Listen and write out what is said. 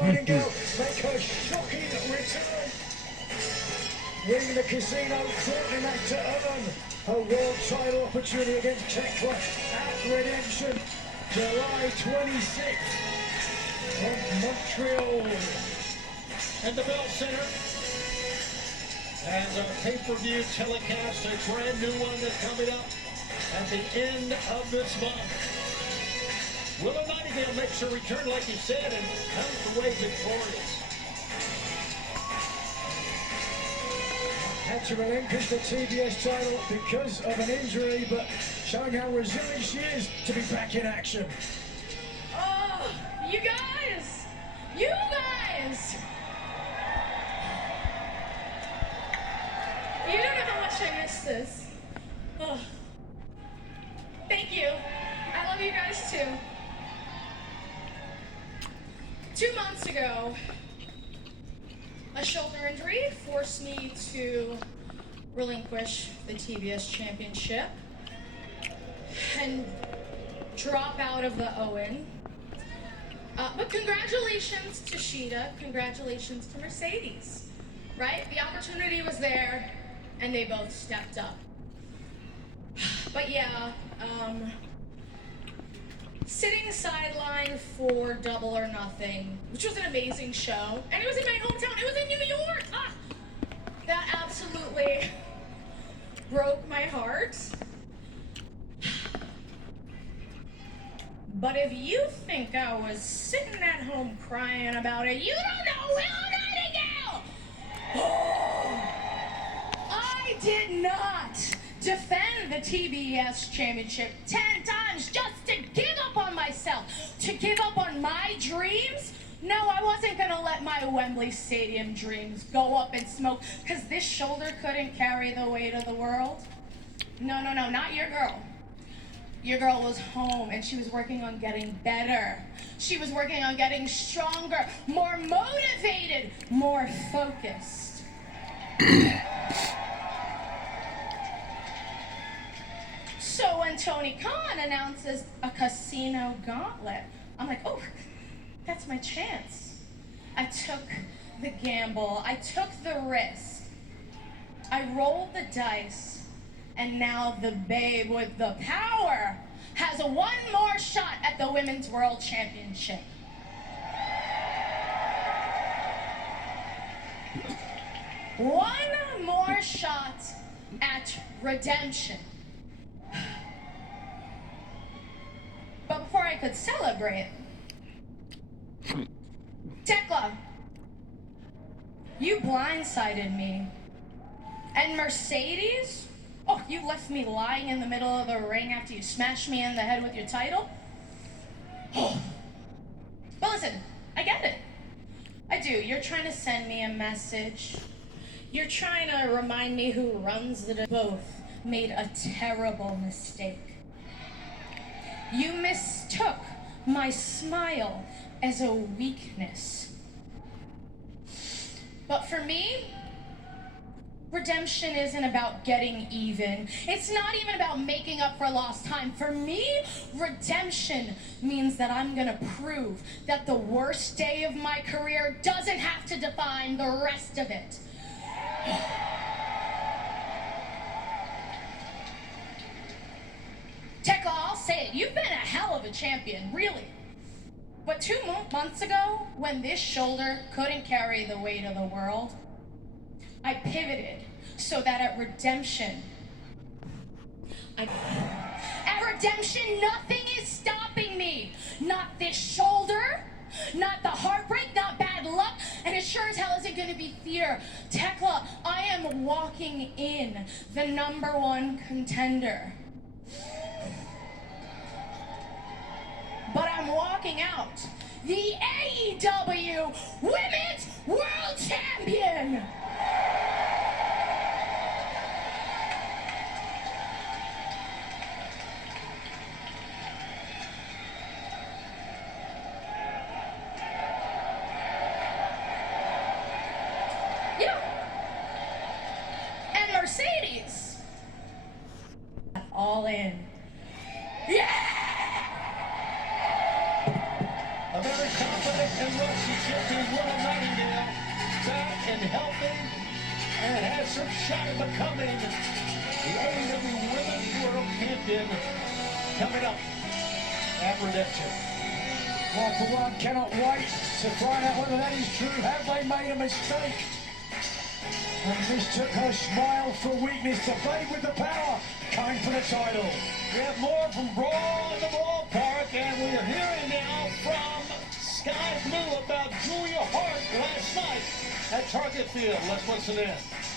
Nightingale make her shocking return. Winning the casino, threatening that to earn her world title opportunity against Thekla at Redemption, July 26th from Montreal. And the Bell Center has a pay-per-view telecast, a brand new one that's coming up at the end of this month. Willow Nightingale makes her return, like you said, and comes away victorious. Had to relinquish the TBS title because of an injury, but showing how resilient she is to be back in action. Oh, you guys! You guys! You don't know how much I miss this. Oh. Thank you. I love you guys too. 2 months ago, a shoulder injury forced me to relinquish the TBS championship and drop out of the Owen. But congratulations to Sheeta, congratulations to Mercedes, right? The opportunity was there and they both stepped up. But yeah, sitting sideline for Double or Nothing, which was an amazing show, and it was in my hometown, it was in New York! That absolutely broke my heart. But if you think I was sitting at home crying about it, you don't know Willow Nightingale! Oh, I did not defend the TBS championship 10 times just to give up on myself, to give up on my dreams. No, I wasn't gonna let my Wembley Stadium dreams go up in smoke because this shoulder couldn't carry the weight of the world. No, not your girl. Your girl was home and she was working on getting better. She was working on getting stronger, more motivated, more focused. So when Tony Khan announces a casino gauntlet, I'm like, oh, that's my chance. I took the gamble. I took the risk. I rolled the dice. And now the babe with the power has one more shot at the Women's World Championship. One more shot at redemption. But before I could celebrate, Thekla, you blindsided me. And Mercedes? Oh, you left me lying in the middle of the ring after you smashed me in the head with your title? Oh. But listen, I get it. I do. You're trying to send me a message. You're trying to remind me who runs the... Both made a terrible mistake. You mistook my smile as a weakness. But for me, redemption isn't about getting even. It's not even about making up for lost time. For me, redemption means that I'm gonna prove that the worst day of my career doesn't have to define the rest of it. Thekla, I'll say it, you've been a hell of a champion, really. But 2 months ago, when this shoulder couldn't carry the weight of the world, I pivoted so that at redemption, nothing is stopping me. Not this shoulder, not the heartbreak, not bad luck, and it sure as hell isn't gonna be fear. Thekla, I am walking in the #1 contender. But I'm walking out the AEW Women's World Champion. And Mercedes. All in. Yeah! A very confident and rusty champion. some shot at becoming the AEW Women's World Champion coming up at Redemption. Well, for one, cannot wait to find out whether that is true. Have they made a mistake? And mistook her smile for weakness to Babe with the power, coming for the title. We have more from Brawl in the Ballpark, and we are hearing now from Sky Blue about Julia Hart last night at Target Field. Let's listen in.